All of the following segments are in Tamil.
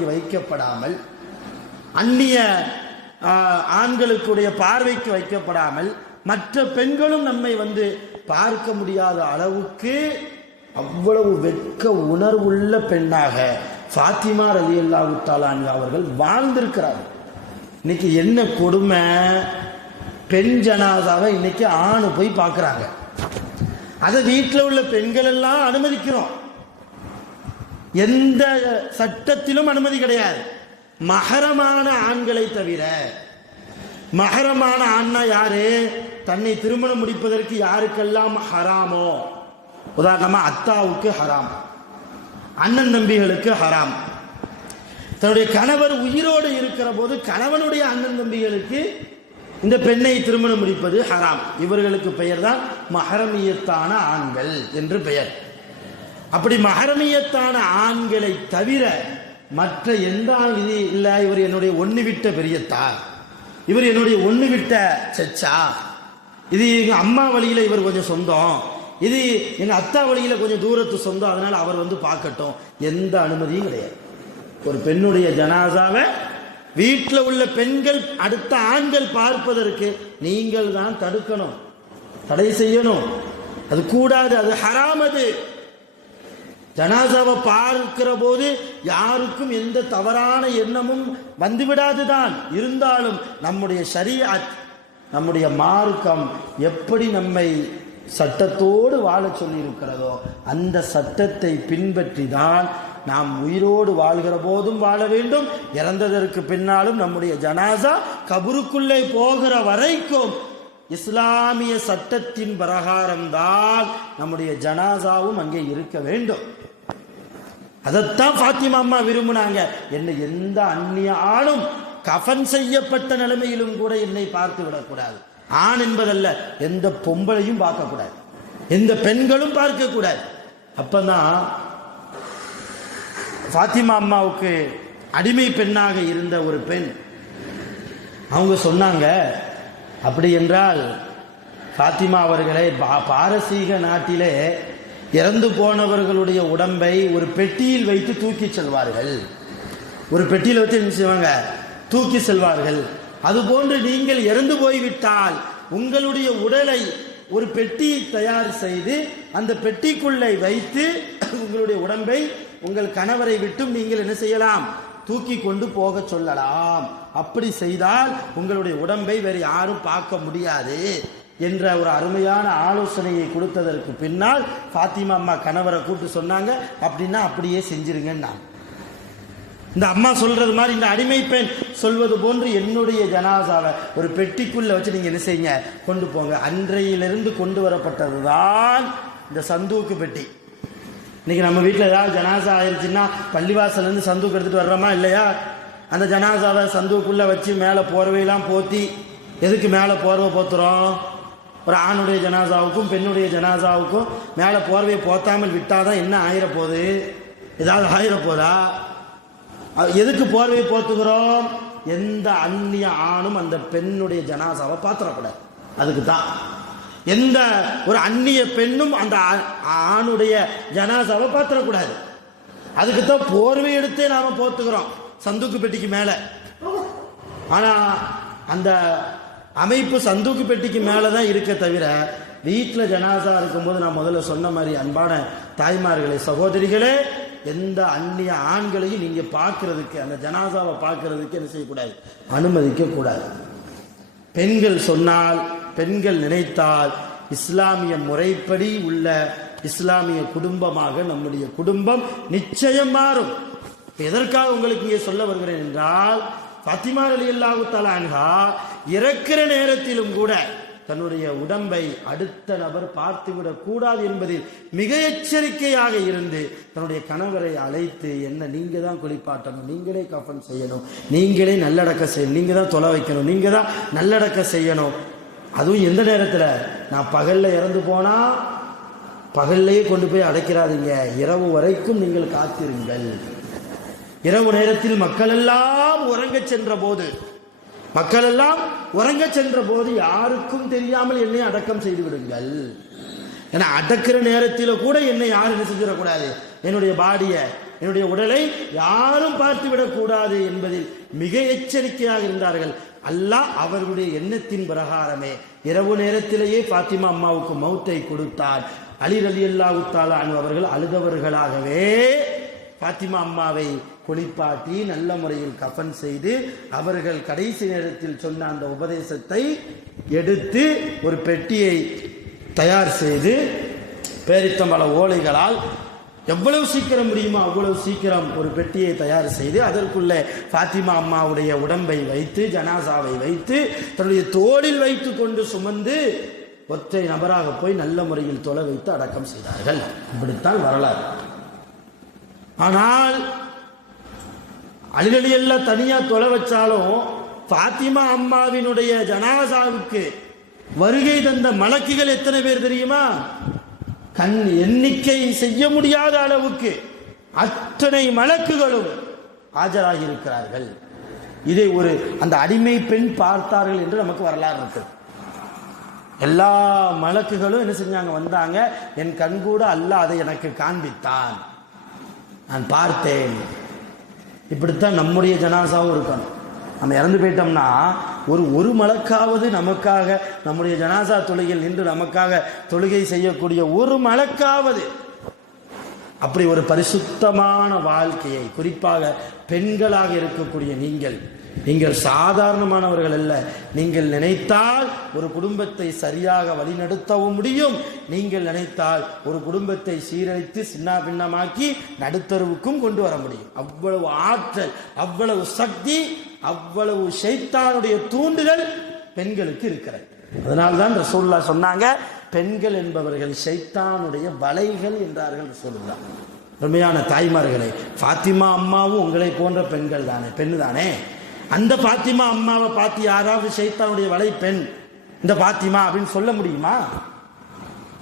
பார்வைக்கு வைக்கப்படாமல், அந்நிய ஆண்களுக்குடைய பார்வைக்கு வைக்கப்படாமல், மற்ற பெண்களும் நம்மை பார்க்க முடியாத அளவுக்கு அவ்வளவு வெட்க உணர்வுள்ள பெண்ணாக ஃபாத்திமா ரலியல்லாஹு தஆலா அன்ஹா அவர்கள் வாழ்ந்திருக்கிறார்கள். இன்னைக்கு என்ன கொடுமை, பெண் ஜனாதாவை இன்னைக்கு ஆணு போய் பார்க்குறாங்க. அதை வீட்டில் உள்ள பெண்கள் எல்லாம் அனுமதிக்கிறோம். எந்த சட்டத்திலும் அனுமதி கிடையாது, மஹரமான ஆண்களை தவிர. மஹரமான ஆண்னா யாரு? தன்னை திருமணம் முடிப்பதற்கு யாருக்கெல்லாம் ஹராமோ, உதாரணமா அத்தாவுக்கு ஹராம், அண்ணன் தம்பிகளுக்கு ஹராம். தன்னுடைய கணவர் உயிரோடு இருக்கிற போது கணவனுடைய அண்ணன் தம்பிகளுக்கு இந்த பெண்ணை திருமணம் முடிப்பது ஹராம். இவர்களுக்கு பெயர் தான் மஹரமியத்தான ஆண்கள் என்று பெயர். அப்படி மஹரமியத்தான ஆண்களை தவிர மற்ற எந்த ஆண் இது இல்லை, இவர் என்னுடைய ஒண்ணு விட்ட பெரியத்தா, இவர் என்னுடைய ஒண்ணு விட்ட சச்சா, இது எங்க அம்மா வழியில இவர் கொஞ்சம் சொந்தம், இது எங்க அத்தா வழியில கொஞ்சம் தூரத்து சொந்தம், அதனால அவர் பார்க்கட்டும், எந்த அனுமதியும் கிடையாது. ஒரு பெண்ணுடைய ஜனாசாவை வீட்டில் உள்ள பெண்கள் அடுத்த ஆண்கள் பார்ப்பதற்கு நீங்கள் தான் தடுக்கணும், தடை செய்யணும். அது கூடாது, அது ஹராம். அது ஜனாசாவை பார்க்கிற போது யாருக்கும் எந்த தவறான எண்ணமும் வந்துவிடாதுதான். இருந்தாலும் நம்முடைய ஷரீஅத், நம்முடைய மார்க்கம் எப்படி நம்மை சட்டத்தோடு வாழ சொல்லி இருக்கிறதோ அந்த சட்டத்தை பின்பற்றி தான் நாம் உயிரோடு வாழ்கிற போதும் வாழ வேண்டும். இறந்ததற்கு பின்னாலும் நம்முடைய ஜனாசா கபருக்குள்ளே போகிற வரைக்கும் இஸ்லாமிய சட்டத்தின் பிரகாரம்தான் நம்முடைய ஜனாசாவும் அங்கே இருக்க வேண்டும். அதைத்தான் ஃபாத்திமா அம்மா விரும்பினாங்க. என்னை எந்த அந்நிய ஆணும் கஃன் செய்யப்பட்ட நிலைமையிலும் கூட என்னை பார்த்து விடக்கூடாது. ஆண் என்பதல்ல, எந்த பொம்பளையும் பார்க்கக்கூடாது, எந்த பெண்களும் பார்க்க கூடாது. அப்பதான் ஃபாத்திமா அம்மாவுக்கு அடிமை பெண்ணாக இருந்த ஒரு பெண் அவங்க சொன்னாங்க, அப்படி என்றால் ஃபாத்திமா அவர்களே, பாரசீக நாட்டிலே இறந்து போனவர்களுடைய உடம்பை ஒரு பெட்டியில் வைத்து தூக்கி செல்வார்கள். ஒரு பெட்டியில் வச்சு என்ன செய்வாங்க? தூக்கி செல்வார்கள். அதுபோன்று நீங்கள் இறந்து போய்விட்டால் உங்களுடைய உடலை ஒரு பெட்டி தயார் செய்து அந்த பெட்டிக்குள்ளே வைத்து உங்களுடைய உடம்பை உங்கள் கணவரை விட்டும் நீங்கள் என்ன செய்யலாம்? தூக்கி கொண்டு போக சொல்லலாம். அப்படி செய்தால் உங்களுடைய உடம்பை வேறு யாரும் பார்க்க முடியாது என்ற ஒரு அருமையான ஆலோசனையை கொடுத்ததற்கு பின்னால் ஃபாத்திமா அம்மா கணவரை கூப்பிட்டு சொன்னாங்க, அப்படின்னா அப்படியே செஞ்சிருங்கன்னா. இந்த அம்மா சொல்றது மாதிரி இந்த அடிமை பெண் சொல்வது போன்று என்னுடைய ஜனாசாவை ஒரு பெட்டிக்குள்ள வச்சு நீங்க என்ன செய்யுங்க? கொண்டு போங்க. அன்றையிலிருந்து கொண்டு வரப்பட்டதுதான் இந்த சந்தூக்கு பெட்டி. இன்னைக்கு நம்ம வீட்டில் ஏதாவது ஜனாசா ஆயிடுச்சுன்னா பள்ளிவாசல் இருந்து சந்தூக்கு எடுத்துட்டு வர்றோமா இல்லையா? அந்த ஜனாசாவை சந்தூக்குள்ள வச்சு மேலே போர்வையெல்லாம் போத்தி, எதுக்கு மேலே போர்வை போத்துறோம்? ஒரு ஆணுடைய ஜனாசாவுக்கும் பெண்ணுடைய ஜனாசாவுக்கும் மேலே போர்வையை போத்தாமல் விட்டாதான் என்ன ஆயிரப்போகுது? ஏதாவது ஆயிரப்போதா? எதுக்கு போர்வையை போத்துக்கிறோம்? எந்த அந்நிய ஆணும் அந்த பெண்ணுடைய ஜனாசாவை பாத்திரக்கூடாது. அதுக்கு தான். எந்த ஒரு அந்நிய பெண்ணும் அந்த ஆணுடைய ஜனாசாவை பாத்திரக்கூடாது. அதுக்கு தான் போர்வை எடுத்தே நாம போத்துக்கிறோம் சந்தூக்கு பெட்டிக்கு மேல. ஆனா அந்த அமைப்பு சந்தூக்கு பெட்டிக்கு மேலதான் இருக்க தவிர வீட்டில் ஜனாசா இருக்கும்போது நான் முதல்ல சொன்ன மாதிரி அன்பான தாய்மார்களே, சகோதரிகளே, எந்த அந்நிய ஆண்களையும் நீங்க பார்க்கறதுக்கு, அந்த ஜனாசாவை பார்க்கறதுக்கு என்ன செய்யக்கூடாது? அனுமதிக்க கூடாது. பெண்கள் சொன்னால், பெண்கள் நினைத்தால் இஸ்லாமிய முறைப்படி உள்ள இஸ்லாமிய குடும்பமாக நம்முடைய குடும்பம் நிச்சயம் மாறும். எதற்காக உங்களுக்கு இங்கே சொல்ல வருகிறேன் என்றால், ஃபாத்திமா ரலியல்லாஹு தஆலா அன்ஹா இறக்கிற நேரத்திலும் கூட தன்னுடைய உடம்பை அடுத்த நபர் பார்த்துவிடக் கூடாது என்பதில் மிக எச்சரிக்கையாக இருந்து தன்னுடைய கணவரை அழைத்து, என்ன நீங்க தான் குளிப்பாட்டணும், நீங்களே கஃன் செய்யணும், நீங்களே நல்லடக்க செய்யணும், நீங்க தான் தொலை வைக்கணும், நீங்க தான் நல்லடக்க செய்யணும். அதுவும் எந்த நேரத்தில்? நான் பகல்ல இறந்து போனா பகல்லையே கொண்டு போய் அடைக்கிறாதீங்க, இரவு வரைக்கும் நீங்கள் காத்திருங்கள். இரவு நேரத்தில் மக்கள் எல்லாம் உறங்க சென்ற போது யாருக்கும் தெரியாமல் என்னை அடக்கம் செய்து விடுங்கள். ஏன்னா அடக்கிற நேரத்தில் கூட என்னை யாரும் என்ன செஞ்சிடக்கூடாது, என்னுடைய பாடியை என்னுடைய உடலை யாரும் பார்த்துவிடக் கூடாது என்பதில் மிக எச்சரிக்கையாக இருந்தார்கள். அல்லாஹ் அவர்களுடைய எண்ணத்தின் பிரகாரமே இரவு நேரத்திலேயே ஃபாத்திமா அம்மாவுக்கு மௌத்தை கொடுத்தார். அலி ரலியல்லாஹு தஆலா அன்ஹு அவர்கள் அழுதவர்களாகவே ஃபாத்திமா அம்மாவை குளிப்பாட்டி நல்ல முறையில் கஃன் செய்து அவர்கள் கடைசி நேரத்தில் சொன்ன அந்த உபதேசத்தை எடுத்து ஒரு பெட்டியை தயார் செய்து பேரித்தம்பழ ஓலைகளால் எவ்வளவு சீக்கிரம் முடியுமோ அவ்வளவு சீக்கிரம் ஒரு பெட்டியை தயார் செய்து அதற்குள்ளே ஃபாத்திமா அம்மாவுடைய உடம்பை வைத்து ஜனாசாவை வைத்து தன்னுடைய தோளில் வைத்து கொண்டு சுமந்து ஒற்றை நபராக போய் நல்ல முறையில் தொலை வைத்து அடக்கம் செய்தார்கள். இப்படித்தான் வரலாறு. ஆனால் அலி ரலியல்லாஹு தனியா தொலை வச்சாலும் ஃபாத்திமா அம்மாவினுடைய ஜனாசாவுக்கு வருகை தந்த மலக்குகள் எத்தனை பேர் தெரியுமா? கண் எண்ணிக்கை செய்ய முடியாத அளவுக்கு அத்தனை மலக்குகளும் ஆஜராகி இருக்கிறார்கள். இதை ஒரு அந்த அடிமை பெண் பார்த்தார்கள் என்று நமக்கு வரலாறு இருக்கு. எல்லா மலக்குகளும் என்ன செஞ்சாங்க? வந்தாங்க. என் கண் கூட அல்லாஹ் அதை எனக்கு காண்பித்தான், நான் பார்த்தேன். இப்படித்தான் நம்முடைய ஜனாசாவும் இருக்கணும். நம்ம இறந்து போயிட்டோம்னா ஒரு மலக்காவது நமக்காக நம்முடைய ஜனாசா தொழுகையில் நின்று நமக்காக தொழுகை செய்யக்கூடிய ஒரு மலக்காவது அப்படி ஒரு பரிசுத்தமான வாழ்க்கையை, குறிப்பாக பெண்களாக இருக்கக்கூடிய நீங்கள் சாதாரணமானவர்கள் அல்ல. நீங்கள் நினைத்தால் ஒரு குடும்பத்தை சரியாக வழிநடத்தவும் முடியும். நீங்கள் நினைத்தால் ஒரு குடும்பத்தை சீரழித்து சின்ன பின்னமாக்கி நடுத்தருவுக்கும் கொண்டு வர முடியும். அவ்வளவு ஆற்றல், அவ்வளவு சக்தி, அவ்வளவு ஷைத்தானுடைய தூண்டுதல் பெண்களுக்கு இருக்கிறது. அதனால்தான் ரசூலுல்லாஹ் சொன்னாங்க, பெண்கள் என்பவர்கள் ஷைத்தானுடைய வலைகள் என்றார்கள் ரசூலுல்லாஹ். உண்மையான தாய்மார்களே, ஃபாத்திமா அம்மாவும் உங்களை போன்ற பெண்கள் தானே, பெண்ணு தானே. அந்த ஃபாத்திமா அம்மாவை பார்த்து யாராவது ஷைத்தானுடைய வலை பெண் இந்த ஃபாத்திமா அப்படின்னு சொல்ல முடியுமா?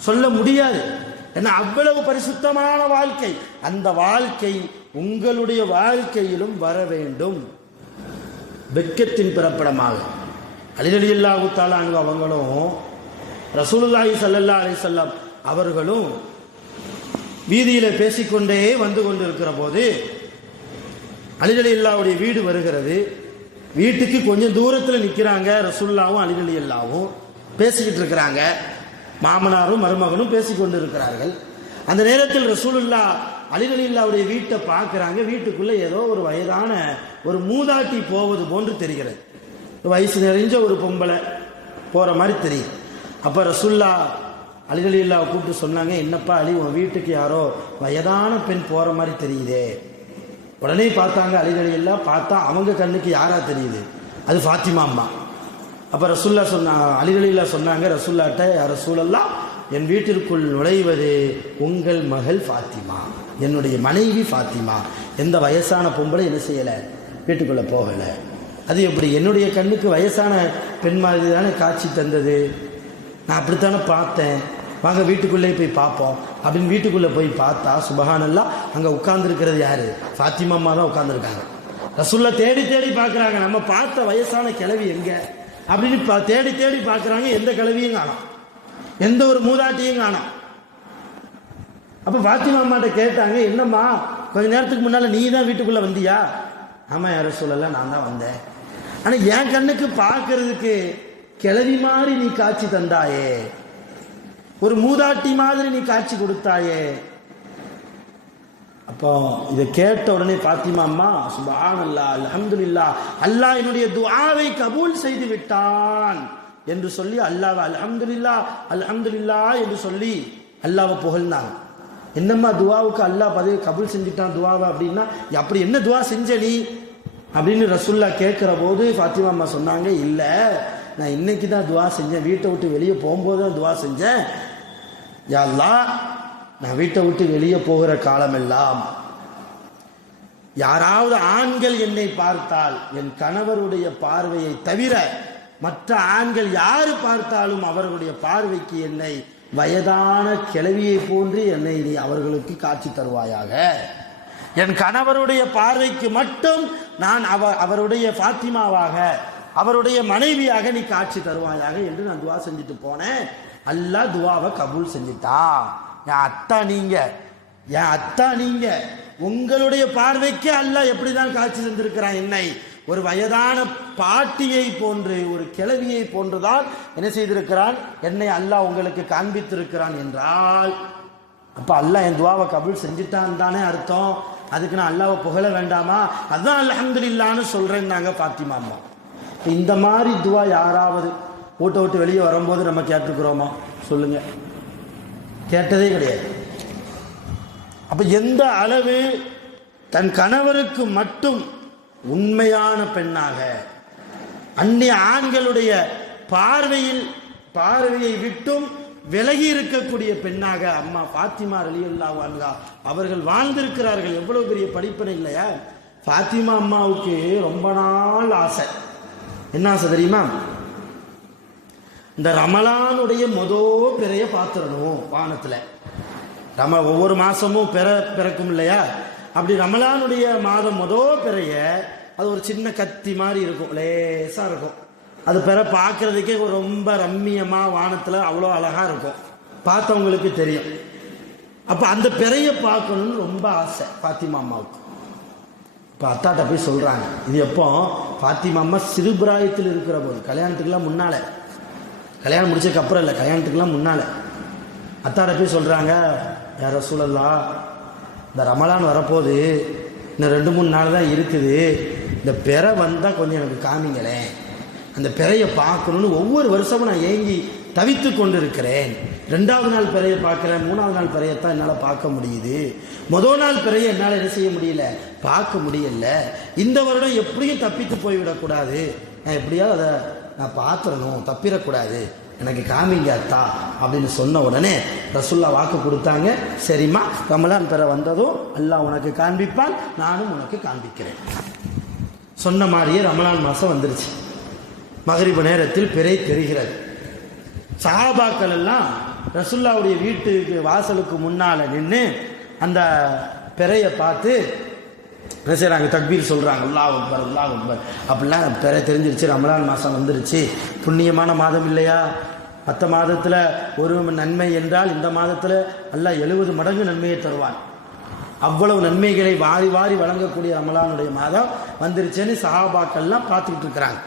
சொல்ல முடியாது. ஏன்னா அவ்வளவு பரிசுத்தமான வாழ்க்கை. அந்த வாழ்க்கை உங்களுடைய வாழ்க்கையிலும் வர வேண்டும். வெட்கத்தின் பிறப்பிடமாக அலி ரலியல்லாஹு தஆலா அன்ஹு அவங்களும் ரசூலுல்லாஹி ஸல்லல்லாஹு அலைஹி வஸல்லம் அவர்களும் வீதியில பேசிக்கொண்டே வந்து கொண்டிருக்கிற போது அலி ரலியல்லாஹுடைய வீடு வருகிறது. வீட்டுக்கு கொஞ்சம் தூரத்தில் நிற்கிறாங்க. ரசூலுல்லாஹும் அலி ரலியல்லாஹும் பேசிக்கிட்டு இருக்கிறாங்க. மாமனாரும் மருமகனும் பேசிக்கொண்டு இருக்கிறார்கள். அந்த நேரத்தில் ரசூலுல்லாஹ் அலி ரலியல்லாஹுடைய வீட்டை பார்க்குறாங்க. வீட்டுக்குள்ளே ஏதோ ஒரு வயதான ஒரு மூதாட்டி போவது போன்று தெரிகிறது. வயசு நிறைஞ்ச ஒரு பொம்பளை போகிற மாதிரி தெரியும். அப்போ ரசூலுல்லாஹ் அலி ரலியல்லாஹு கூப்பிட்டு சொன்னாங்க, என்னப்பா அலி, உன் வீட்டுக்கு யாரோ வயதான பெண் போகிற மாதிரி தெரியுதே. உடனே பார்த்தாங்க அலி ரலியல்லாஹு. பார்த்தா அவங்க கண்ணுக்கு யாரா தெரியுது? அது ஃபாத்திமா அம்மா. அப்போ ரசூலுல்லாஹ் அலி ரலியல்லாஹு சொன்னாங்க ரசூலுல்லாஹ்ட்ட, ரசூலல்லாஹ், என் வீட்டிற்குள் நுழைவது உங்கள் மகள் ஃபாத்திமா, என்னுடைய மனைவி ஃபாத்திமா. எந்த வயசான பொம்பளை என்ன செய்யலை, வீட்டுக்குள்ளே போகலை. அது எப்படி? என்னுடைய கண்ணுக்கு வயசான பெண் மாதிரி தானே காட்சி தந்தது. நான் அப்படித்தானே பார்த்தேன். வாங்க வீட்டுக்குள்ளே போய் பார்ப்போம் அப்படின்னு வீட்டுக்குள்ளே போய் பார்த்தா சுபஹானல்லாஹ், அங்கே உட்கார்ந்துருக்கிறது யாரு? ஃபாத்திமா அம்மா தான் உட்கார்ந்துருக்காங்க. ரசூலுல்லாஹ் தேடி தேடி பார்க்குறாங்க, நம்ம பார்த்த வயசான கிழவி எங்கே அப்படின்னு தேடி தேடி பார்க்குறாங்க. எந்த கிழவியும் காணோம், எந்த ஒரு மூதாட்டியும் காணோம். அப்போ ஃபாத்திமா அம்மாட்ட கேட்டாங்க, என்னம்மா கொஞ்ச நேரத்துக்கு முன்னால் நீ தான் வீட்டுக்குள்ளே வந்தியா? ஆமாம் யார சொல்லல, நான் தான் வந்தேன். ஆனால் என் கண்ணுக்கு பார்க்கறதுக்கு கிழவி மாதிரி நீ காட்சி தந்தாயே, ஒரு மூதாட்டி மாதிரி நீ காட்சி கொடுத்தாயே. அப்போ இதை கேட்ட உடனே ஃபாத்திமா அம்மா, சுப்ஹானல்லாஹ், அல்ஹம்துலில்லாஹ், அல்லாஹ் என்னுடைய துஆவை கபூல் செய்து விட்டான் என்று சொல்லி அல்லாஹ் அல்ஹம்துலில்லாஹ் அல்ஹம்துலில்லாஹ் என்று சொல்லி அல்லாஹ்வை புகழ்ந்தாங்க. என்னம்மா துவாவுக்கு அல்லாஹ் பதவி கபூல் செஞ்சுட்டான் துவாவை அப்படின்னா, அப்படி என்ன துவா செஞ்ச நீ அப்படின்னு ரசூலுல்லாஹ் கேட்குற போது ஃபாத்திமா அம்மா சொன்னாங்க, இல்லை நான் இன்னைக்கு தான் துவா செஞ்சேன், வீட்டை விட்டு வெளியே போகும்போது தான் துவா செஞ்சேன். யா அல்லாஹ், நான் வீட்டை விட்டு வெளியே போகிற காலமெல்லாம் யாராவது ஆண்கள் என்னை பார்த்தால் என் கணவருடைய பார்வையை தவிர மற்ற ஆண்கள் யாரு பார்த்தாலும் அவர்களுடைய பார்வைக்கு என்னை வயதான கிழவியை போன்று என்னை நீ அவர்களுக்கு காட்சி தருவாயாக. என் கணவருடைய பார்வைக்கு மட்டும் நான் அவருடைய ஃபாத்திமாவாக, அவருடைய மனைவியாக நீ காட்சி தருவாயாக என்று நான் துவா செஞ்சுட்டு போனேன். அல்லாஹ் துவாவை கபூல் செஞ்சுட்டா. என் அத்தா நீங்க உங்களுடைய பார்வைக்கு அல்லாஹ் எப்படிதான் காட்சி தந்திருக்கிறான் என்னை ஒரு வயதான பாட்டியை போன்று ஒரு கிழவியை போன்றுதான் என்ன செய்திருக்கிறான் என்னை அல்லாஹ் உங்களுக்கு காண்பித்திருக்கிறான் என்றால் அப்ப அல்லாஹ் என் துவாவை கபூல் செஞ்சுட்டான் தானே அர்த்தம். அதுக்கு நான் அல்லாஹ்வை புகழ வேண்டாமா? அதான் அல்ஹம்துலில்லாஹ்னு சொல்றேன்னாங்க பாத்திமா அம்மா. இந்த மாதிரி துவா யாராவது வீட்டை விட்டு வெளியே வரும்போது நம்ம கேட்டுக்கிறோமா? சொல்லுங்க, கேட்டதே கிடையாது. அப்ப எந்த அளவு தன் கணவருக்கு மட்டும் உண்மையான பெண்ணாக அந்நிய ஆண்களுடைய பார்வையை விட்டும் விலகி இருக்கக்கூடிய பெண்ணாக அம்மா ஃபாத்திமா ரலியல்லாஹு அன்ஹா அவர்கள் வாழ்ந்திருக்கிறார்கள். எவ்வளவு பெரிய படிப்பினை இல்லையா? ஃபாத்திமா அம்மாவுக்கு ரொம்ப நாள் ஆசை. என்ன ஆசை தெரியுமா? இந்த ரமலானுடைய பிறைய பார்த்துடணும் வானத்துல. ஒவ்வொரு மாசமும் பிறக்கும் இல்லையா? அப்படி ரமலானுடைய மாதம் பிறைய அது ஒரு சின்ன கத்தி மாதிரி இருக்கும், லேசா இருக்கும். அது பார்க்கறதுக்கே ரொம்ப ரம்மியமா வானத்துல அவ்வளோ அழகா இருக்கும், பார்த்தவங்களுக்கு தெரியும். அப்ப அந்த பிறைய பார்க்கணும்னு ரொம்ப ஆசை ஃபாத்திமா அம்மாவுக்கு. இப்போ அத்தாட்ட போய் சொல்றாங்க. இது எப்போ? ஃபாத்திமா அம்மா சிறுபிராயத்தில் இருக்கிற போது, கல்யாணத்துக்குலாம் முன்னால, கல்யாணம் முடிச்சதுக்கு அப்புறம் இல்லை, கல்யாணத்துக்குலாம் முன்னால அத்தாட்ட போய் சொல்றாங்க, யா ரசூலல்லாஹ், இந்த ரமலான் வரப்போது, இன்னும் 2-3 நாள் தான் இருக்குது, இந்த பிறை வந்தால் கொஞ்சம் எனக்கு காமிங்களேன், அந்த பிறையை பார்க்கணுன்னு ஒவ்வொரு வருஷமும் நான் ஏங்கி தவித்து கொண்டு இருக்கிறேன். 2வது நாள் பிறையை பார்க்குறேன், 3வது நாள் பிறையத்தான் என்னால் பார்க்க முடியுது, முதல் நாள் பிறையை என்னால் என்ன செய்ய முடியல, பார்க்க முடியல. இந்த வருடம் எப்படியும் தப்பித்து போய்விடக்கூடாது, நான் எப்படியாவது அதை நான் பார்த்துடணும், தப்பிடக்கூடாது, எனக்கு காமிங்க அத்தா அப்படின்னு சொன்ன உடனே ரசூல்லா வாக்கு கொடுத்தாங்க. சரிம்மா, ரமலான் பிறை வந்ததும் அல்லாஹ் உனக்கு காண்பிப்பான், நானும் உனக்கு காண்பிக்கிறேன். சொன்ன மாதிரியே ரமலான் மாதம் வந்துருச்சு. மகரிபு நேரத்தில் பிறை தெரிகிறது. சஹாபாக்கள் எல்லாம் ரசூல்லாவுடைய வீட்டுக்கு வாசலுக்கு முன்னால நின்று அந்த பிறையை பார்த்து பேசுறாங்க, தக்பீர் சொல்றாங்க, அல்லாஹ் அக்பர் அல்லாஹ் அக்பர் அப்படிலாம். பிறை தெரிஞ்சிருச்சு, ரமலான் மாதம் வந்துருச்சு, புண்ணியமான மாதம் இல்லையா? மற்ற மாதத்தில் ஒரு நன்மை என்றால் இந்த மாதத்தில் அல்லாஹ் 70 மடங்கு நன்மையை தருவான். அவ்வளவு நன்மைகளை வாரி வாரி வழங்கக்கூடிய ரமலானுடைய மாதம் வந்துருச்சுன்னு சஹாபாக்கள்லாம் பார்த்துக்கிட்டு இருக்கிறாங்க.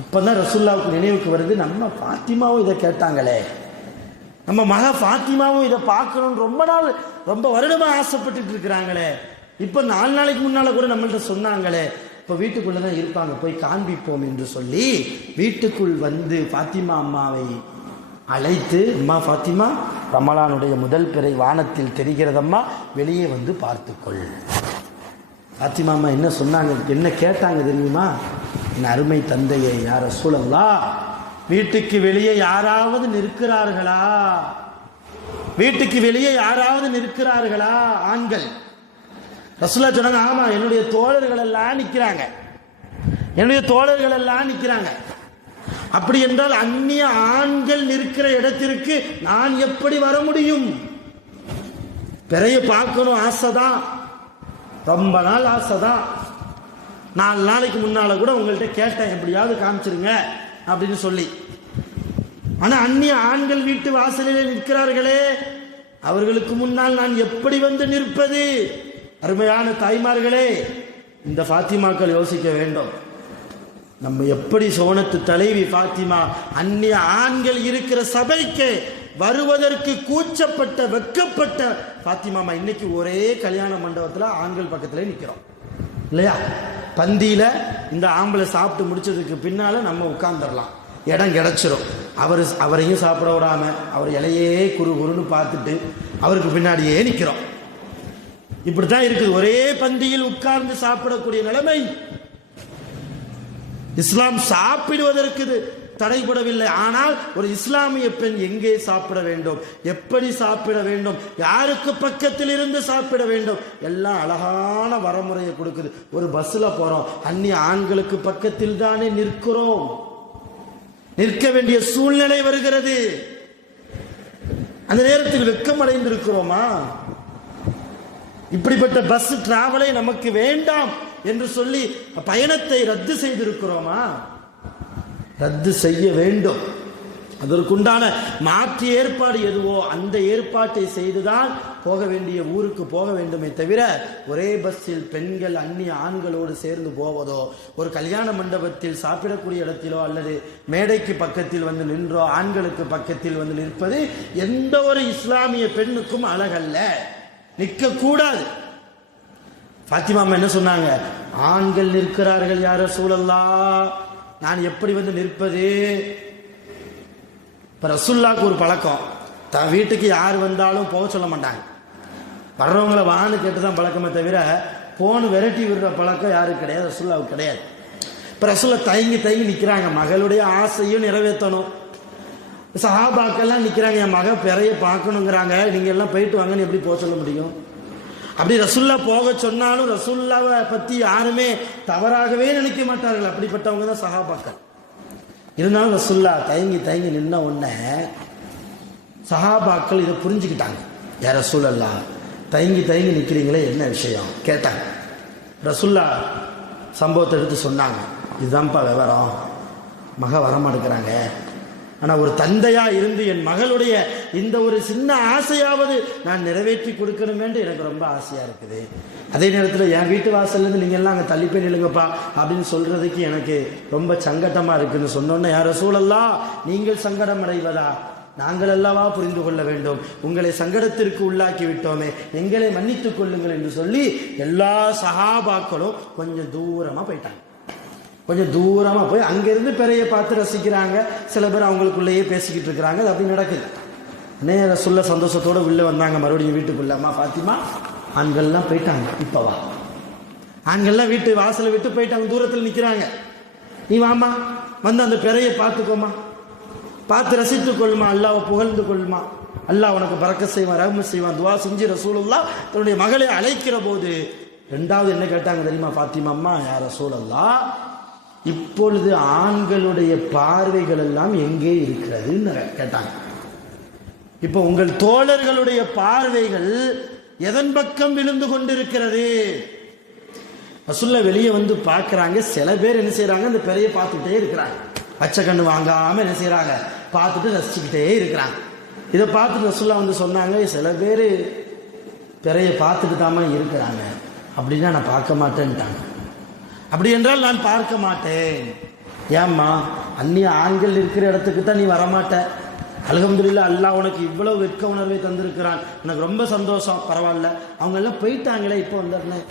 அப்பதான் ரசூலுல்லாஹ்வுக்கு நினைவுக்கு வருது, நம்ம ஃபாத்திமாவும் இதை கேட்டாங்களே, நம்ம மக ஃபாத்திமாவும் இதை பார்க்கணும்னு ரொம்ப வருடமா ஆசைப்பட்டுட்டு இருக்கிறாங்களே, இப்போ 4 நாளைக்கு முன்னால கூட நம்மள்ட்ட சொன்னாங்களே, இப்போ வீட்டுக்குள்ள தான் இருப்பாங்க, போய் காண்பிப்போம் என்று சொல்லி வீட்டுக்குள் வந்து ஃபாத்திமா அம்மாவை அழைத்து, அம்மா ஃபாத்திமா, ரமலானுடைய முதல் பிறை வானத்தில் தெரிகிறதம்மா, வெளியே வந்து பார்த்துக்கொள். ஃபாத்திமா அம்மா என்ன சொன்னாங்க, என்ன கேட்டாங்க தெரியுமா? என் அருமை தந்தையை, யா ரசூலல்லாஹ், வீட்டுக்கு வெளியே யாராவது நிற்கிறார்களா? வீட்டுக்கு வெளியே யாராவது நிற்கிறார்களா ஆண்கள்? ரசூலுல்லாஹ் சொன்னாங்க, ஆமா, என்னுடைய தோழர்கள் எல்லாம் நிற்கிறாங்க, என்னுடைய தோழர்கள் எல்லாம் நிற்கிறாங்க. அப்படி என்றால் அந்நிய ஆண்கள் நிற்கிற இடத்திற்கு நான் எப்படி வர முடியும்? பிறைய பார்க்கணும் ஆசைதான், ரொம்ப நாள் ஆசைதான். 4 நாளைக்கு முன்னால கூட உங்கள்கிட்ட கேட்டேன், எப்படியாவது காமிச்சிருங்க அப்படின்னு சொல்லி. ஆனா அந்நிய ஆண்கள் வீட்டு வாசலில் நிற்கிறார்களே, அவர்களுக்கு முன்னால் நான் எப்படி வந்து நிற்பது? அருமையான தாய்மார்களே, இந்த ஃபாத்திமாக்கள் யோசிக்க வேண்டும். நம்ம எப்படி சோனத்து தலைவி ஃபாத்திமா அந்நிய ஆண்கள் இருக்கிற சபைக்கு வருவதற்கு கூச்சப்பட்ட வெக்கப்பட்ட ஃபாத்திமா இன்னைக்கு ஒரே கல்யாண மண்டபத்தில் ஆண்கள் பக்கத்தில் நிற்கிறோம் இல்லையா? பந்தியில இந்த ஆம்பளை சாப்பிட்டு முடிச்சதுக்கு பின்னால நம்ம உட்கார்ந்துடலாம், இடம் கிடைச்சிரும். அவரையும் சாப்பிட விடாம அவர் இலையே குறுன்னு பார்த்துட்டு அவருக்கு பின்னாடியே நிற்கிறோம். இப்படித்தான் இருக்குது. ஒரே பந்தியில் உட்கார்ந்து சாப்பிடக்கூடிய நிலைமை. இஸ்லாம் சாப்பிடுவதற்கு தடைபடவில்லை. ஆனால் ஒரு இஸ்லாமிய பெண் எங்கே சாப்பிட வேண்டும், எப்படி சாப்பிட வேண்டும், யாருக்கு பக்கத்தில் இருந்து சாப்பிட வேண்டும், எல்லாம் அழகான வரமுறையை கொடுக்குது. ஒரு பஸ்ல போறோம், அந்நிய ஆண்களுக்கு பக்கத்தில் தானே நிற்கிறோம், நிற்க வேண்டிய சூழ்நிலை வருகிறது. அந்த நேரத்தில் வெக்கம் அடைந்திருக்கிறோமா? இப்படிப்பட்ட பஸ் டிராவலை நமக்கு வேண்டாம் என்று சொல்லி பயணத்தை ரத்து செய்திருக்கிறோமா? ரத்து செய்ய வேண்டும். அதற்குண்டான மாற்று ஏற்பாடு எதுவோ அந்த ஏற்பாட்டை செய்துதான் போக வேண்டிய ஊருக்கு போக வேண்டுமே தவிர ஒரே பஸ்ஸில் பெண்கள் அந்நிய ஆண்களோடு சேர்ந்து போவதோ, ஒரு கல்யாண மண்டபத்தில் சாப்பிடக்கூடிய இடத்திலோ அல்லது மேடைக்கு பக்கத்தில் வந்து நின்றோ ஆண்களுக்கு பக்கத்தில் வந்து நிற்பது எந்த ஒரு இஸ்லாமிய பெண்ணுக்கும் அழகல்ல, நிற்க கூடாது. ஃபாத்திமா அம்மா என்ன சொன்னாங்க? ஆண்கள் நிற்கிறார்கள் யா ரசூலல்லாஹ், நான் எப்படி வந்து நிற்பது? இப்ப ரசூலுல்லாஹ்க்கு ஒரு பழக்கம், தன் வீட்டுக்கு யார் வந்தாலும் போக சொல்ல மாட்டாங்க. வர்றவங்களை வான்னு கேட்டுதான் பழக்கமே தவிர போன்னு விரட்டி விடுற பழக்கம் யாருக்கு கிடையாது, ரசூலுல்லாஹ்வுக்கு கிடையாது. இப்ப ரசூலுல்லாஹ் தயங்கி தயங்கி நிற்கிறாங்க, மகளுடைய ஆசையும் நிறைவேற்றணும். சஹாபாக்கெல்லாம் நிற்கிறாங்க, என் மக பிறைய பார்க்கணுங்கிறாங்க, நீங்க எல்லாம் போயிட்டு வாங்கன்னு எப்படி போக சொல்ல முடியும்? அப்படி ரசூலுல்லாஹ் போக சொன்னாலும் ரசூலுல்லாஹ்வை பத்தி யாருமே தவறாகவே நினைக்க மாட்டார்கள், அப்படிப்பட்டவங்க தான் சஹாபாக்கள். இருந்தாலும் ரசூலுல்லாஹ் தயங்கி தயங்கி நின்ன உடனே சஹாபாக்கள் இதை புரிஞ்சுக்கிட்டாங்க. யா ரசூலல்லாஹ், தயங்கி தயங்கி நிற்கிறீங்களே, என்ன விஷயம் கேட்டாங்க. ரசூலுல்லாஹ் சம்பவத்தை எடுத்து சொன்னாங்க. இதுதான்ப்பா விவரம், மக வரமாட்டேங்கிறாங்க. ஆனால் ஒரு தந்தையா இருந்து என் மகளுடைய இந்த ஒரு சின்ன ஆசையாவது நான் நிறைவேற்றி கொடுக்கணுமேன்று எனக்கு ரொம்ப ஆசையா இருக்குது. அதே நேரத்தில் என் வீட்டு வாசல்லேருந்து நீங்கள் எல்லாம் அங்கே தள்ளி போய் நில்லுங்கப்பா அப்படின்னு சொல்றதுக்கு எனக்கு ரொம்ப சங்கடமா இருக்குன்னு சொன்னோன்னே, யா ரசூலல்லாஹ், நீங்கள் சங்கடம் அடைவதா? நாங்கள் அல்லவா புரிந்து கொள்ள வேண்டும், உங்களை சங்கடத்திற்கு உள்ளாக்கி விட்டோமே, எங்களை மன்னித்துக் கொள்ளுங்கள் என்று சொல்லி எல்லா சஹாபாக்களும் கொஞ்சம் தூரமா போயிட்டாங்க. கொஞ்சம் தூரமா போய் அங்கிருந்து பிறைய பார்த்து ரசிக்கிறாங்க. சில பேர் அவங்களுக்குள்ளேயே பேசிக்கிட்டு இருக்கிறாங்க. அது அப்படி நடக்குது. நேர சொல்ல சந்தோஷத்தோட உள்ள வந்தாங்க மறுபடியும் வீட்டுக்குள்ள. அம்மா ஃபாத்திமா, ஆண்கள்லாம் போயிட்டாங்க, இப்பவா? ஆண்கள்லாம் வீட்டு வாசலை விட்டு போயிட்டாங்க, தூரத்தில் நிற்கிறாங்க. நீ வாமா, வந்து அந்த பிறையை பார்த்துக்கோமா, பார்த்து ரசித்துக் கொள்ளுமா, அல்லாஹ்வை புகழ்ந்து கொள்ளுமா, அல்லாஹ் உனக்கு பரக்க செய்வான், ரஹ்மத் செய்வான், துவா செஞ்சு ரசூலுல்லாஹ் தன்னுடைய மகளை அழைக்கிற போது ரெண்டாவது என்ன கேட்டாங்க தெரியுமா ஃபாத்திமா அம்மா? யா ரசூலல்லாஹ், இப்பொழுது ஆண்களுடைய பார்வைகள் எல்லாம் எங்கே இருக்கிறதுன்னு கேட்டாங்க. இப்போ உங்கள் தோழர்களுடைய பார்வைகள் எதன் பக்கம் விழுந்து கொண்டிருக்கிறது? ரசூலுல்லாஹ் வெளியே வந்து பார்க்கறாங்க. சில பேர் என்ன செய்யறாங்க, அந்த பிறையை பார்த்துட்டே இருக்கிறாங்க, பச்சை கண்ணு வாங்காம என்ன செய்யறாங்க, பார்த்துட்டு ரசிச்சுக்கிட்டே இருக்கிறாங்க. இதை பார்த்துட்டு ரசூலுல்லாஹ் வந்து சொன்னாங்க, சில பேர் பிறையை பார்த்துட்டு தாமா இருக்கிறாங்க, அப்படின்னா நான் பார்க்க மாட்டேன்ட்டாங்க. அப்படி என்றால் நான் பார்க்க மாட்டேன். ஏம்மா, அந்நிய ஆண்கள் இருக்கிற இடத்துக்கு தான் நீ வரமாட்ட. அல்ஹம்துலில்லாஹ், அல்லாஹ் உனக்கு இவ்வளவு வெட்க உணர்வை தந்திருக்கிறான், எனக்கு ரொம்ப சந்தோஷம், பரவாயில்ல. அவங்க எல்லாம் போயிட்டாங்களே, இப்போ வந்துடுறேன்,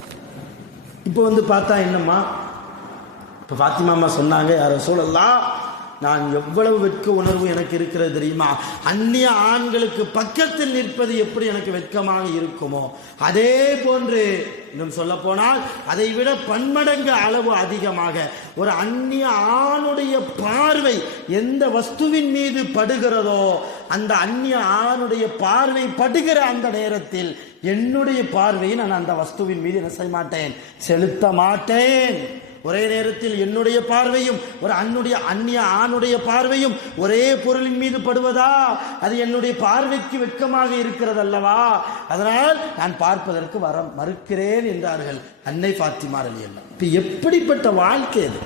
இப்போ வந்து பார்த்தா என்னம்மா? இப்போ ஃபாத்திமா அம்மா சொன்னாங்க, யா ரசூலல்லாஹ், நான் எவ்வளவு வெட்க உணர்வு எனக்கு இருக்கிறது தெரியுமா? அந்நிய ஆண்களுக்கு பக்கத்தில் நிற்பது எப்படி எனக்கு வெட்கமாக இருக்குமோ, அதே போன்று இன்னும் சொல்ல போனால் அதை விட பன்மடங்கு அளவு அதிகமாக ஒரு அந்நிய ஆணுடைய பார்வை எந்த வஸ்துவின் மீது படுகிறதோ, அந்த அந்நிய ஆணுடைய பார்வை படுகிற அந்த நேரத்தில் என்னுடைய பார்வையை நான் அந்த வஸ்துவின் மீது என்ன செய்ய மாட்டேன், செலுத்த மாட்டேன். ஒரே நேரத்தில் என்னுடைய பார்வையும் ஒரு அந்நிய ஆணுடைய பார்வையும் ஒரே பொருளின் மீது படுவதா? அது என்னுடைய பார்வைக்கு வெட்கமாக இருக்கிறது அல்லவா? அதனால் நான் பார்ப்பதற்கு வர மறுக்கிறேன் என்றார்கள் அன்னை ஃபாத்திமா ரலியல்லாஹு. இப்ப எப்படிப்பட்ட வாழ்க்கை இது?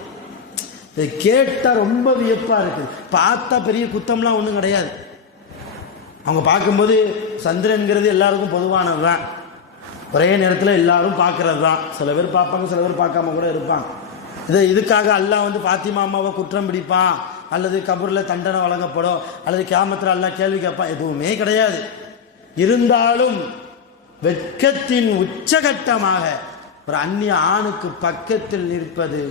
இதை கேட்டா ரொம்ப வியப்பா இருக்கு. பார்த்தா பெரிய குத்தம்லாம் ஒன்றும் கிடையாது. அவங்க பார்க்கும்போது சந்திரன்கிறது எல்லாருக்கும் பொதுவானது தான், ஒரே நேரத்தில் எல்லாரும் பார்க்கறது தான். சில பேர் பார்ப்பாங்க, சில பேர் பார்க்காம கூட இருப்பாங்க. இதுக்காக அல்லாஹ் வந்து ஃபாத்திமா அம்மாவை குற்றம் பிடிப்பான், அல்லது கபூரில் தண்டனை வழங்கப்படும், அல்லது கியாமத்தில் அல்லாஹ் கேள்வி கேட்பான், எதுவுமே கிடையாது. இருந்தாலும் வெட்கத்தின் உச்சகட்டமாக ஒரு அந்நிய ஆணுக்கு பக்கத்தில் நிற்பது,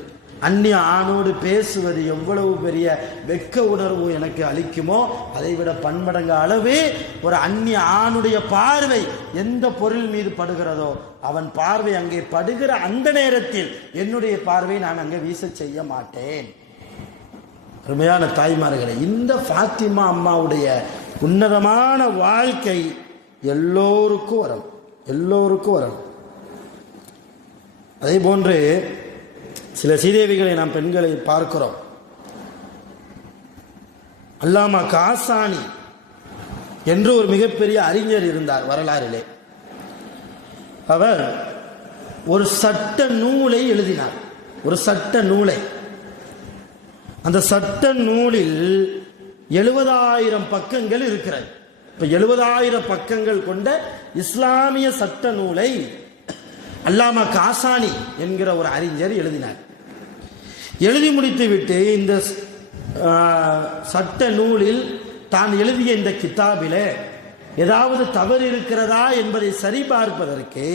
அந்நிய ஆணோடு பேசுவது எவ்வளவு பெரிய வெட்க உணர்வு எனக்கு அளிக்குமோ, அதை விட பன்மடங்கு அளவே ஒரு அந்நிய ஆணுடைய பார்வை எந்த பொருள் மீது படுகிறதோ அவன் பார்வை அங்கே படுகிற அந்த நேரத்தில் என்னுடைய பார்வை நான் அங்கே வீச செய்ய மாட்டேன். அருமையான தாய்மார்களே, இந்த ஃபாத்திமா அம்மாவுடைய உன்னதமான வாழ்க்கை எல்லோருக்கும் வரும், எல்லோருக்கும் வரும். அதே போன்று சில சீதேவிகளை நாம் பெண்களை பார்க்கிறோம். அல்லாமா காசானி என்று ஒரு மிகப்பெரிய அறிஞர் இருந்தார் வரலாறிலே. அவர் ஒரு சட்ட நூலை எழுதினார், ஒரு சட்ட நூலை. அந்த சட்ட நூலில் 70,000 பக்கங்கள் இருக்கிறது. இப்போ 70,000 பக்கங்கள் கொண்ட இஸ்லாமிய சட்ட நூலை அல்லாமா காசானி என்கிற ஒரு அறிஞர் எழுதினார். எழுதி முடித்துவிட்டு இந்த சட்ட நூலில் தான் எழுதிய இந்த கிதாபில் ஏதாவது தவறு இருக்கிறதா என்பதை சரிபார்ப்பதற்கு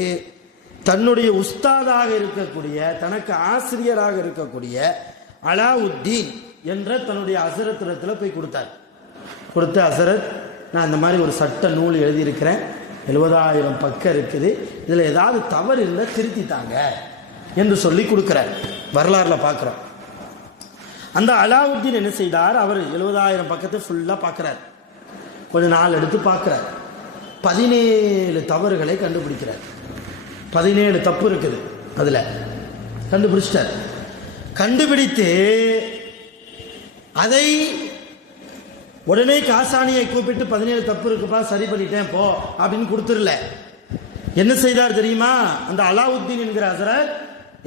தன்னுடைய உஸ்தாதாக இருக்கக்கூடிய, தனக்கு ஆசிரியராக இருக்கக்கூடிய அலாவுத்தீன் என்ற தன்னுடைய ஹஸரத்திடத்தில் போய் கொடுத்த ஹஸரத், நான் இந்த மாதிரி ஒரு சட்ட நூல் எழுதியிருக்கிறேன், 70,000 பக்கம் இருக்குது, இதில் ஏதாவது தவறு இருந்தால் திருத்தித்தாங்க என்று சொல்லி கொடுக்குறார். வரலாறுல பார்க்குறோம். அந்த அலாவுத்தீன் என்ன செய்தார், அவர் 70,000 பக்கத்தை ஃபுல்லாக பார்க்குறார். கொஞ்சம் நாள் எடுத்து பார்க்குறார். 17 தவறுகளை கண்டுபிடிக்கிறார். 17 தப்பு இருக்குது அதில் கண்டுபிடிச்சிட்டார். கண்டுபிடித்து அதை உடனே காசானியை கூப்பிட்டு 17 தப்பு இருக்குப்பா, சரி பண்ணிட்டேன் போ அப்படின்னு கொடுத்துடல. என்ன செய்தார் தெரியுமா? அந்த அலாவுத்தீன் என்கிற ஹஸரத்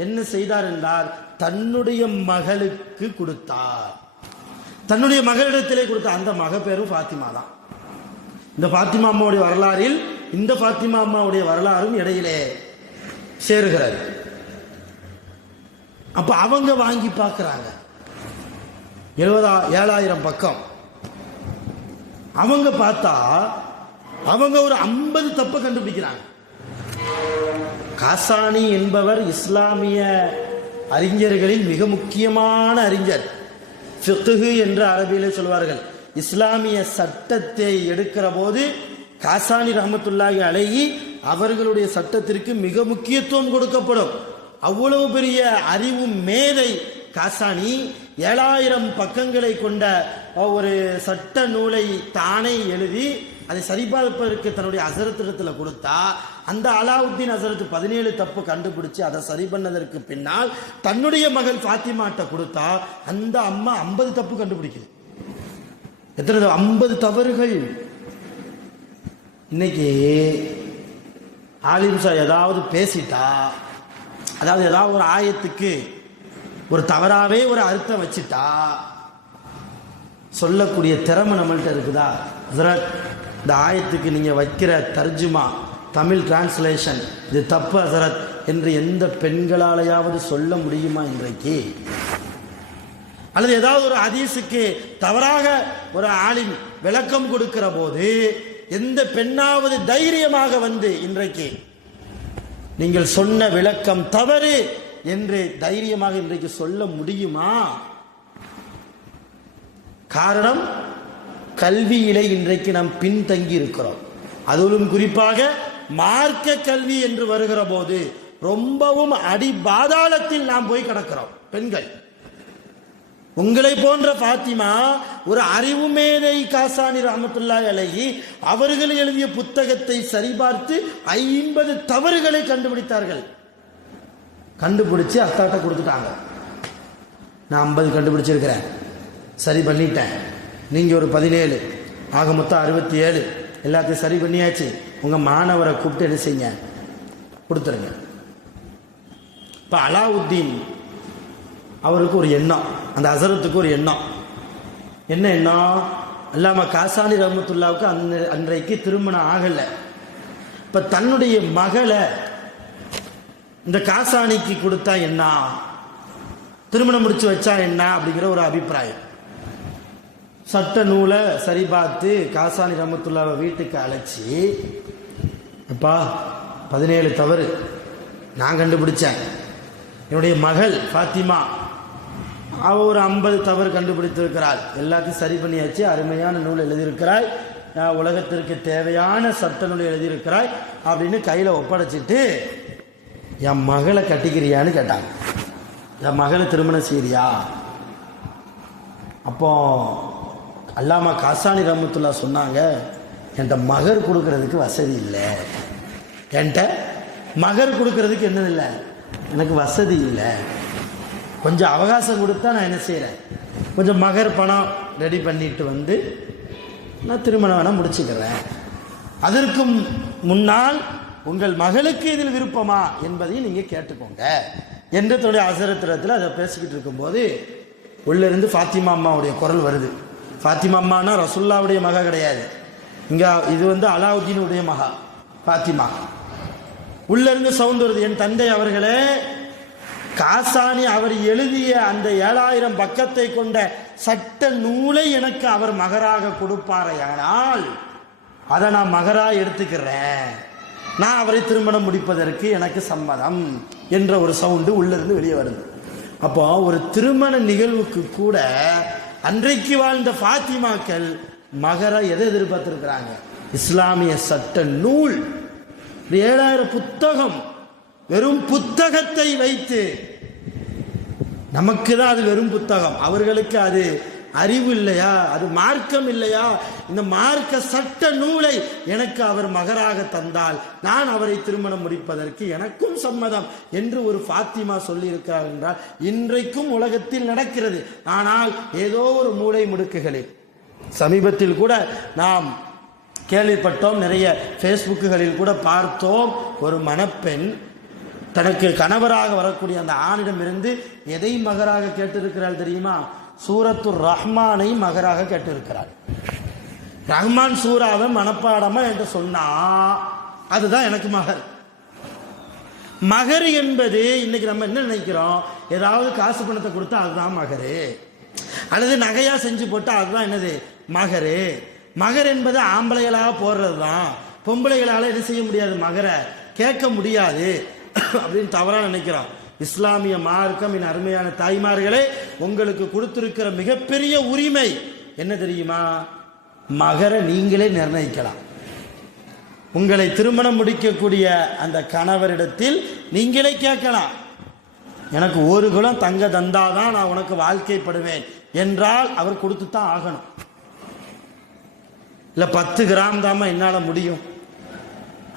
என்ன செய்தார் என்றால், தன்னுடைய மகளுக்கு கொடுத்தார். தன்னுடைய மகளிடத்திலே கொடுத்தார். அந்த மக பேரும் ஃபாத்திமா தான். இந்த ஃபாத்திமா அம்மாவுடைய வரலாறில் இந்த ஃபாத்திமா அம்மாவுடைய வரலாறும் இடையிலே சேருகிறது. அப்ப அவங்க வாங்கி பார்க்கிறாங்க. 7,000 பக்கம். அவங்க பார்த்தா அவங்க ஒரு 50 தப்பு கண்டுபிடிக்கிறாங்க. காசானி என்பவர் இஸ்லாமிய அறிஞர்களில் மிக முக்கியமான அறிஞர். ஃபிக்ஹ் என்று அரபியிலே சொல்வார்கள். இஸ்லாமிய சட்டத்தை எடுக்கிற போது காசானி ரஹ்மத்துல்லாஹி அலைஹி அவர்களுடைய சட்டத்திற்கு மிக முக்கியத்துவம் கொடுக்கப்படும். அவ்வளவு பெரிய அறிவு மேதை காசானி 7,000 பக்கங்களை கொண்ட ஒரு சட்ட நூலை தானே எழுதி அதை சரிபார்ப்பதற்கு தன்னுடைய ஹஸரத்திடத்தில் கொடுத்தா, அந்த அலாவுத்தீன் ஹஸரத் 17 தப்பு கண்டுபிடிச்சு அதை சரி பண்ணதற்கு பின்னால் தன்னுடைய மகள் ஃபாத்திமாட்ட கொடுத்தா, அந்த அம்மா 50 தப்பு கண்டுபிடிக்குது. எத்தனை 50 தவறுகள். இன்னைக்கு ஆலிம்சா ஏதாவது பேசிட்டா, அதாவது ஏதாவது ஒரு ஆயத்துக்கு ஒரு தவறாவே ஒரு அர்த்தம் வச்சுட்டா சொல்லக்கூடிய திறமை நம்மள்கிட்ட இருக்குதா? ஹஸரத், இந்த ஆயத்துக்கு நீங்கள் வைக்கிற தர்ஜுமா, தமிழ் டிரான்ஸ்லேஷன் இது தப்பு ஹஸரத் என்று எந்த பெண்களாலேயாவது சொல்ல முடியுமா இன்றைக்கு? அல்லது ஏதாவது ஒரு ஹதீஸுக்கு தவறாக ஒரு ஆலிம் விளக்கம் கொடுக்கிற போது எந்த பெண்ணாவது தைரியமாக வந்து இன்றைக்கு நீங்கள் சொன்ன விளக்கம் தவறு என்று தைரியமாக இன்றைக்கு சொல்ல முடியுமா? காரணம், கல்வியிலே இன்றைக்கு நாம் பின்தங்கி இருக்கிறோம். அதிலும் குறிப்பாக மார்க்க கல்வி என்று வருகிற போது ரொம்பவும் அடி பாதாளத்தில் நாம் போய் கிடக்கிறோம். பெண்கள், உங்களை போன்ற ஃபாத்திமா ஒரு அறிவு மேதை காசானி ரஹ்மத்துல்லாஹி அலைஹி அவர்கள் எழுதிய புத்தகத்தை சரிபார்த்து 50 தவறுகளை கண்டுபிடித்தார்கள். கண்டுபிடிச்சு அத்தாட்ட கொடுத்துட்டாங்க. நான் 50 கண்டுபிடிச்சிருக்கிறேன், சரி பண்ணிட்டேன், நீங்க ஒரு 17, ஆக மொத்தம் 67, எல்லாத்தையும் சரி பண்ணியாச்சு, உங்க மாணவரை கூப்பிட்டு என்ன செய்யுங்க, கொடுத்துருங்க. இப்ப அலாவுத்தீன் அவருக்கு ஒரு எண்ணம், அந்த ஹஸரத்துக்கு ஒரு எண்ணம். என்ன எண்ணம்? அல்லாமா காசானி ரஹ்மத்துல்லாவுக்கு அன்றைக்கு திருமணம் ஆகலை. இப்ப தன்னுடைய மகளை இந்த காசானிக்கு கொடுத்தா என்ன, திருமணம் முடிச்சு வச்சா என்ன அப்படிங்கிற ஒரு அபிப்பிராயம். சட்ட நூலை சரி பார்த்து காசானி ரஹ்மத்துல்லாவை வீட்டுக்கு அழைச்சி, அப்பா 17 தவறு நான் கண்டுபிடிச்சேன், என்னுடைய மகள் ஃபாத்திமா அவ ஒரு 50 தவறு கண்டுபிடித்திருக்கிறாள், எல்லாத்தையும் சரி பண்ணியாச்சு, அருமையான நூல் எழுதியிருக்கிறாய், உலகத்திற்கு தேவையான சட்ட நூல் எழுதியிருக்கிறாய் அப்படின்னு கையில் ஒப்படைச்சிட்டு, என் மகளை கட்டிக்கிறியான்னு கேட்டாங்க. என் மகளை திருமணம் செய்றியா? அப்போ அல்லாமா காசானி ரஹ்மத்துல்லா சொன்னாங்க, என்கிட்ட மகர் கொடுக்கறதுக்கு வசதி இல்லை, என்கிட்ட மகர் கொடுக்கறதுக்கு என்னது இல்லை, எனக்கு வசதி இல்லை, கொஞ்சம் அவகாசம் கொடுத்தா நான் என்ன செய்கிறேன், கொஞ்சம் மகர் பணம் ரெடி பண்ணிட்டு வந்து நான் திருமணம் வேணால் முடிச்சுக்கிறேன், அதற்கு முன்னால் உங்கள் மகளுக்கு இதில் விருப்பமா என்பதையும் நீங்கள் கேட்டுக்கோங்க என்று தன்னுடைய ஹஸரத்திடத்தில் அதை பேசிக்கிட்டு இருக்கும்போது உள்ளிருந்து ஃபாத்திமா அம்மாவுடைய குரல் வருது. ஃபாத்திமா அம்மானா ரசூலுல்லாவுடைய மக கிடையாது, இங்க இது அலாவுதீனுடைய மகா பாத்திமா. உள்ள இருந்து சவுண்ட் வருது. என் தந்தை அவர்களே, காசானி அவர் எழுதிய அந்த 7000 பக்கத்தை கொண்ட சட்ட நூலை எனக்கு அவர் மகராக கொடுப்பாரையானால் அதை நான் மகரா எடுத்துக்கிறேன், நான் அவரை திருமணம் முடிப்பதற்கு எனக்கு சம்மதம் என்ற ஒரு சவுண்டு உள்ள இருந்து வெளியே வருது. அப்போ ஒரு திருமண நிகழ்வுக்கு கூட அன்றைக்கு வாழ்ந்த ஃபாத்திமாக்கள் மகரா எதை எதிர்பார்த்திருக்கிறாங்க? இஸ்லாமிய சட்ட நூல். 7000 புத்தகம், வெறும் புத்தகத்தை வைத்து, நமக்கு தான் அது வெறும் புத்தகம், அவர்களுக்கு அது அறிவு இல்லையா, அது மார்க்கம் இல்லையா? இந்த மார்க்க சட்ட நூலை எனக்கு அவர் மகராக தந்தால் நான் அவரை திருமணம் முடிப்பதற்கு எனக்கும் சம்மதம் என்று ஒரு ஃபாத்திமா சொல்லி இருக்கிறார் என்றால் இன்றைக்கும் உலகத்தில் நடக்கிறது. ஆனால் ஏதோ ஒரு மூலை முடுக்குகளில், சமீபத்தில் கூட நாம் கேள்விப்பட்டோம், நிறைய ஃபேஸ்புக்குகளில் கூட பார்த்தோம், ஒரு மணப்பெண் தனக்கு கணவராக வரக்கூடிய அந்த ஆணிடம் இருந்து எதை மகராக கேட்டிருக்கிறாள் தெரியுமா? சூரத்து ரஹ்மானை மகராக கேட்டிருக்கிறாள். ரஹ்மான் சூராவை மனப்பாடமா என்று சொன்னா அதுதான் எனக்கு மகர். மகர் என்பது இன்னைக்கு நம்ம என்ன நினைக்கிறோம்? ஏதாவது காசு பணத்தை கொடுத்தா அதுதான் மகரு, அல்லது நகையா செஞ்சு போட்டா அதுதான் என்னது மகரு. மகர் என்பது ஆம்பளைகளாக போடுறது தான், பொம்பளைகளால் என்ன செய்ய முடியாது, மகரை கேட்க முடியாது அப்படின்னு தவறா நினைக்கிறோம். இஸ்லாமிய மார்க்கம் என் அருமையான தாய்மார்களே உங்களுக்கு கொடுத்திருக்கிற மிகப்பெரிய உரிமை என்ன தெரியுமா? மகரை நீங்களே நிர்ணயிக்கலாம். உங்களை திருமணம் முடிக்கக்கூடிய அந்த கணவரிடத்தில் நீங்களே கேட்கலாம், எனக்கு 1 குலம் தங்க தந்தாதான் நான் உனக்கு வாழ்க்கைப்படுவேன் என்றால் அவர் கொடுத்து தான் ஆகணும். இல்லை 10 கிராம் தாமா என்னால் முடியும்,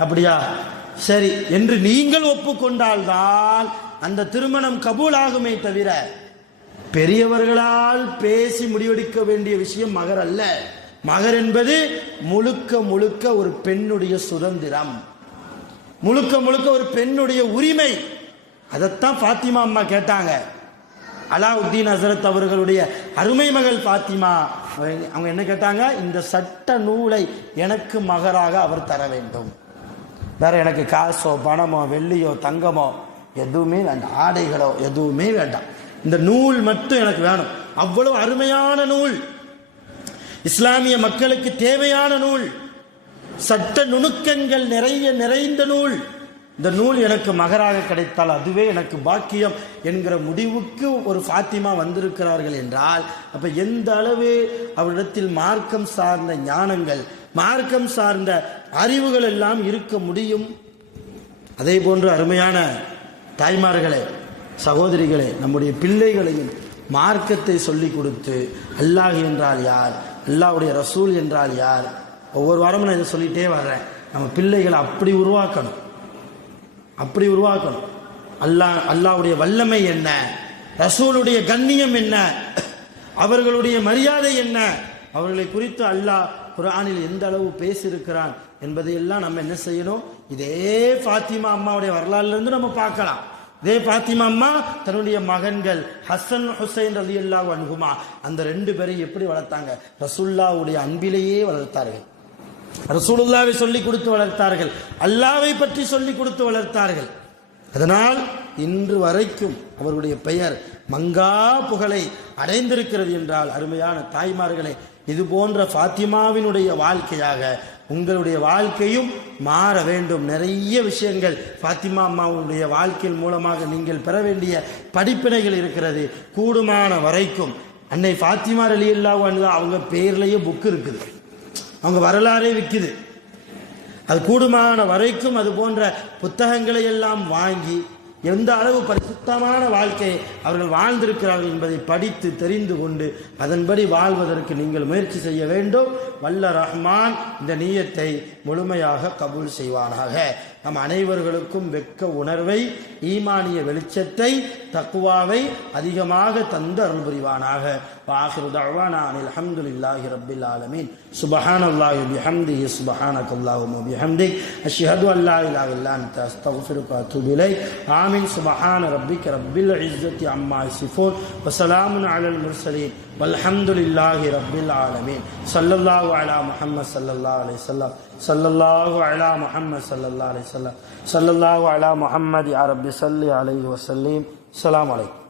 அப்படியா சரி என்று நீங்கள் ஒப்புக்கொண்டால்தான் அந்த திருமணம் கபூலாகுமே தவிர பெரியவர்களால் பேசி முடிவெடுக்க வேண்டிய விஷயம் மகர் அல்ல. மகர் என்பது முழுக்க முழுக்க ஒரு பெண்ணுடைய சுதந்திரம், முழுக்க முழுக்க ஒரு பெண்ணுடைய உரிமை. அதைத்தான் ஃபாத்திமா அம்மா கேட்டாங்க. அலாவுத்தீன் ஹசரத் அவர்களுடைய அருமை மகள் ஃபாத்திமா அவங்க என்ன கேட்டாங்க? இந்த சட்ட நூலை எனக்கு மகராக அவர் தர வேண்டும். வேற எனக்கு காசோ பணமோ வெள்ளியோ தங்கமோ எதுவுமே வேண்டாம், ஆடைகளோ எதுவுமே வேண்டாம், இந்த நூல் மட்டும் எனக்கு வேணும். அவ்வளவு அருமையான நூல், இஸ்லாமிய மக்களுக்கு தேவையான நூல், சட்ட நுணுக்கங்கள் நிறைந்த நூல். இந்த நூல் எனக்கு மகராக கிடைத்தால் அதுவே எனக்கு பாக்கியம் என்கிற முடிவுக்கு ஒரு ஃபாத்திமா வந்திருக்கிறார்கள் என்றால் அப்ப எந்த அளவு அவரிடத்தில் மார்க்கம் சார்ந்த ஞானங்கள், மார்க்கம் சார்ந்த அறிவுகள் எல்லாம் இருக்க முடியும். அதே போன்று அருமையான தாய்மார்களே, சகோதரிகளே, நம்முடைய பிள்ளைகளையும் மார்க்கத்தை சொல்லிக் கொடுத்து அல்லாஹ் என்றால் யார், அல்லாஹ்வுடைய ரசூல் என்றால் யார், ஒவ்வொரு வாரமும் நான் இதை சொல்லிட்டே வர்றேன். நம்ம பிள்ளைகளை அப்படி உருவாக்கணும். அல்லாஹ்வுடைய வல்லமை என்ன, ரசூலுடைய கண்ணியம் என்ன, அவர்களுடைய மரியாதை என்ன, அவர்களை குறித்து அல்லாஹ் குர்ஆனில் எந்த அளவு பேசியிருக்கிறான் என்பதையெல்லாம் நம்ம என்ன செய்யணும்? இதே ஃபாத்திமா அம்மாவுடைய வரலாறுலேருந்து நம்ம பார்க்கலாம். இதே ஃபாத்திமா அம்மா தன்னுடைய மகன்கள் ஹசன் ஹுசைன் ரலியல்லாஹு அன்ஹுமா அந்த 2 பேரையும் எப்படி வளர்த்தாங்க? ரசூலுல்லாஹ்வுடைய அன்பிலேயே வளர்த்தார்கள், ரசூலுல்லாஹ்வை சொல்லி கொடுத்து வளர்த்தார்கள், அல்லாஹ்வை பற்றி சொல்லி கொடுத்து வளர்த்தார்கள். அதனால் இன்று வரைக்கும் அவருடைய பெயர் மங்கா புகழை அடைந்திருக்கிறது என்றால் அருமையான தாய்மார்களே, இது போன்ற ஃபாத்திமாவினுடைய வாழ்க்கையாக உங்களுடைய வாழ்க்கையும் மாற வேண்டும். நிறைய விஷயங்கள் ஃபாத்திமா அம்மாவுடைய வாழ்க்கையின் மூலமாக நீங்கள் பெற வேண்டிய படிப்பினைகள் இருக்கிறது. கூடுமான வரைக்கும் அன்னை ஃபாத்திமா ரலியல்லாஹு அன்ஹா அவங்க பேர்லேயே புக்கு இருக்குது, அவங்க வரலாறே விற்குது. அது கூடுமான வரைக்கும் அது போன்ற புத்தகங்களை எல்லாம் வாங்கி எந்த அளவு பரிசுத்தமான வாழ்க்கையை அவர்கள் வாழ்ந்திருக்கிறார்கள் என்பதை படித்து தெரிந்து கொண்டு அதன்படி வாழ்வதற்கு நீங்கள் முயற்சி செய்ய வேண்டும். வல்ல ரஹ்மான் இந்த நியத்தை முழுமையாக கபூல் செய்வானாக. நம் அனைவர்களுக்கும் வெட்க உணர்வை, ஈமானிய வெளிச்சத்தை, தக்குவாவை அதிகமாக தந்து அருள் புரிவானாக. வாஹிரு தஅவானா அனில் ஹம்துலில்லாஹி ரப்பில் ஆலமீன். சுப்ஹானல்லாஹி பிஹம்திஹி சுப்ஹானக்கல்லாஹும்ம பிஹம்திக் அஷ்ஹது அன் லா இலாஹா இல்லா அன்த அஸ்தக்ஃபிருக வ அத்தூபு இலைக். ஆமீன். சுப்ஹான ரப்பிக ரப்பில் இஸ்ஸத்தி அம்மா யசிஃபூன் வ ஸலாமுன் அலல் முர்ஸலீன் வல்ஹம்துலில்லாஹி ரப்பில் ஆலமீன். ஸல்லல்லாஹு அலா முஹம்மது ஸல்லல்லாஹு அலைஹி வஸல்லம். ஸல்லல்லாஹு அலா முஹம்மது ஸல்லல்லாஹு அலைஹி வஸல்லம். ஸல்லல்லாஹு அலா முஹம்மது யா ரப்பி ஸல்லி அலைஹி வஸல்லிம். அஸ்ஸலாமு அலைக்கும்.